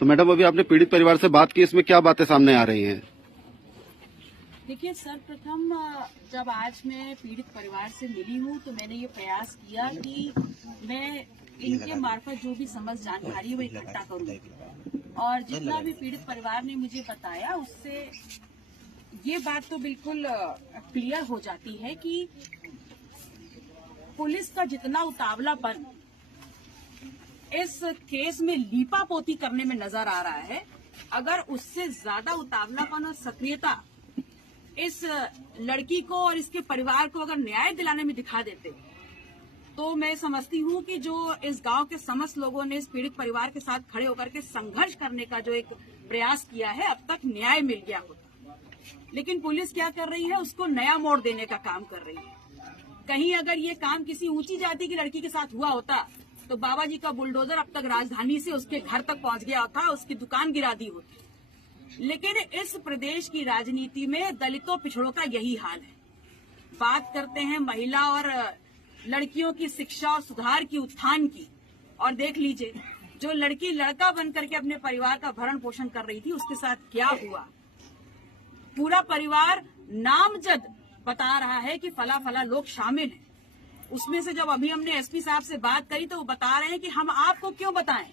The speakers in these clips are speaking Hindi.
तो मैडम अभी आपने पीड़ित परिवार से बात की, इसमें क्या बातें सामने आ रही हैं? देखिए, सर्वप्रथम जब आज मैं पीड़ित परिवार से मिली हूँ तो मैंने ये प्रयास किया कि मैं इनके मार्फत जो भी समझ जानकारी है वो इकट्ठा करूँ और जितना भी पीड़ित परिवार ने मुझे बताया उससे ये बात तो बिल्कुल क्लियर हो जाती है कि पुलिस का जितना उतावलापन इस केस में लीपापोती करने में नजर आ रहा है, अगर उससे ज्यादा उतावलापन और सक्रियता इस लड़की को और इसके परिवार को अगर न्याय दिलाने में दिखा देते तो मैं समझती हूँ कि जो इस गांव के समस्त लोगों ने इस पीड़ित परिवार के साथ खड़े होकर के संघर्ष करने का जो एक प्रयास किया है, अब तक न्याय मिल गया होता। लेकिन पुलिस क्या कर रही है, उसको नया मोड़ देने का काम कर रही है। कहीं अगर ये काम किसी ऊंची जाति की लड़की के साथ हुआ होता तो बाबा जी का बुलडोजर अब तक राजधानी से उसके घर तक पहुंच गया था, उसकी दुकान गिरा दी होती। लेकिन इस प्रदेश की राजनीति में दलितों पिछड़ों का यही हाल है। बात करते हैं महिला और लड़कियों की शिक्षा और सुधार की, उत्थान की, और देख लीजिए जो लड़की लड़का बन करके अपने परिवार का भरण पोषण कर रही थी उसके साथ क्या हुआ। पूरा परिवार नामजद बता रहा है कि फला फला लोग शामिल हैं। उसमें से जब अभी हमने एसपी साहब से बात करी तो वो बता रहे हैं कि हम आपको क्यों बताएं,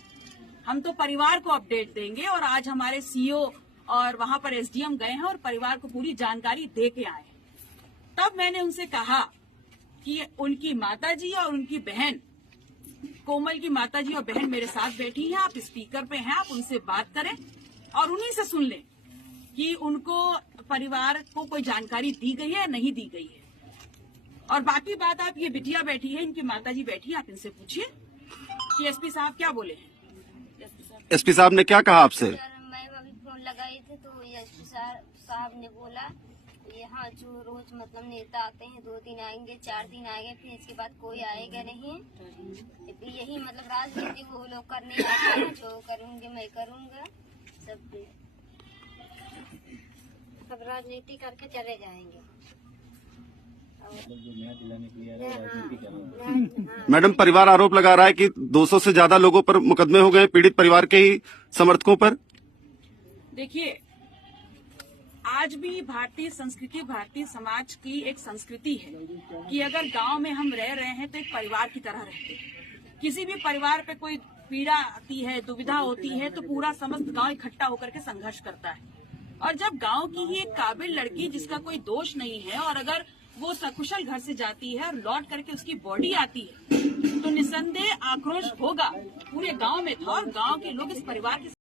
हम तो परिवार को अपडेट देंगे। और आज हमारे सीओ और वहां पर एसडीएम गए हैं और परिवार को पूरी जानकारी दे के आए हैं। तब मैंने उनसे कहा कि उनकी माताजी और उनकी बहन, कोमल की माताजी और बहन मेरे साथ बैठी हैं, आप स्पीकर पे हैं, आप उनसे बात करें और उन्हीं से सुन लें कि उनको परिवार को कोई जानकारी दी गई है या नहीं दी गई है। और बाकी बात, आप ये बिटिया बैठी है, इनकी माताजी बैठी है, आप इनसे पूछिए कि एसपी साहब क्या बोले हैं। एसपी साहब ने क्या कहा आपसे? मैं अभी फोन लगाई थी तो एसपी साहब ने बोला यहाँ जो रोज मतलब नेता आते हैं, 2 दिन आएंगे, 4 दिन आएंगे, फिर इसके बाद कोई आएगा नहीं। यही मतलब राजनीति वो लोग करने आते हैं, जो करूँगे मैं करूँगा, सब राजनीति करके चले जाएंगे। मैडम, परिवार आरोप लगा रहा है कि 200 से ज्यादा लोगों पर मुकदमे हो गए, पीड़ित परिवार के ही समर्थकों पर। देखिए, आज भी भारतीय संस्कृति, भारतीय समाज की एक संस्कृति है कि अगर गांव में हम रह रहे हैं तो एक परिवार की तरह रहते हैं। किसी भी परिवार पे कोई पीड़ा आती है, दुविधा होती है तो पूरा समस्त गांव इकट्ठा होकर के संघर्ष करता है। और जब गांव की ही एक काबिल लड़की जिसका कोई दोष नहीं है और अगर वो सकुशल घर से जाती है और लौट करके उसकी बॉडी आती है तो निसंदेह आक्रोश होगा, पूरे गांव में था। और गांव के लोग इस परिवार के